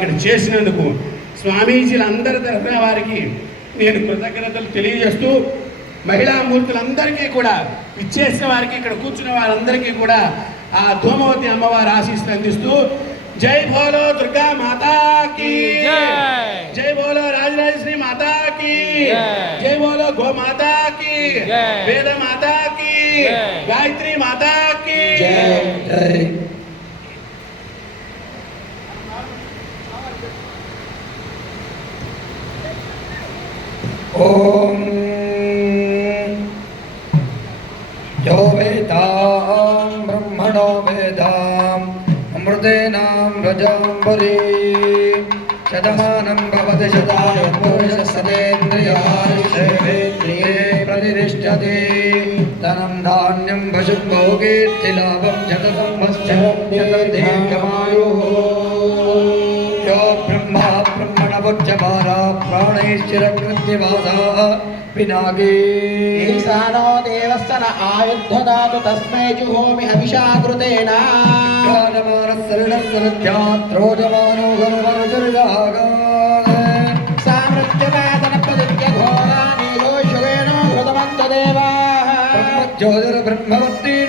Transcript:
ఇక్కడ చేసినందుకు స్వామీజీలందరి తరఫున వారికి నేను కృతజ్ఞతలు తెలియజేస్తూ మహిళా మూర్తులందరికీ కూడా ఇచ్చేసిన వారికి ఇక్కడ కూర్చున్న వారందరికీ కూడా ఆ ధూమవతి అమ్మవారి ఆశీస్సులు అందిస్తూ జై భోలో దుర్గా మాతాకి జై! భోలో రాజరాజశ్రీ మాతాకి జై! బోలో గోమాతాకి వేద మాతాకి గాయత్రి మాతా ఓం यो वेदां ब्रह्मणो वेदाम् अमृतेनां रजाम्बरी शतमानं भवति शताय पुरुषसतेन्द्रियायुषेन्द्रिये प्रतिष्ठति। धनं धान्यं पशुं बहुकीर्तिलाभं शततं वत्सरं ब्रह्मणेभ्यो ब्रह्मा ब्रह्मणवक्षमाना प्राणैश्चिरकृत्यवासा पिनागे ईशानो देवस्य न आयुद्धदातु तस्मै जुहोमि हविषाकृतेन ज्ञानमानः सरणस्य विद्यात्रोजमानो गरुडर्गागा सामृत्यवादनप्रदित्य घोरा नीलो युगेनो हृतमन्तदेवाः ब्रह्मज्योतिर्ब्रह्मवर्ती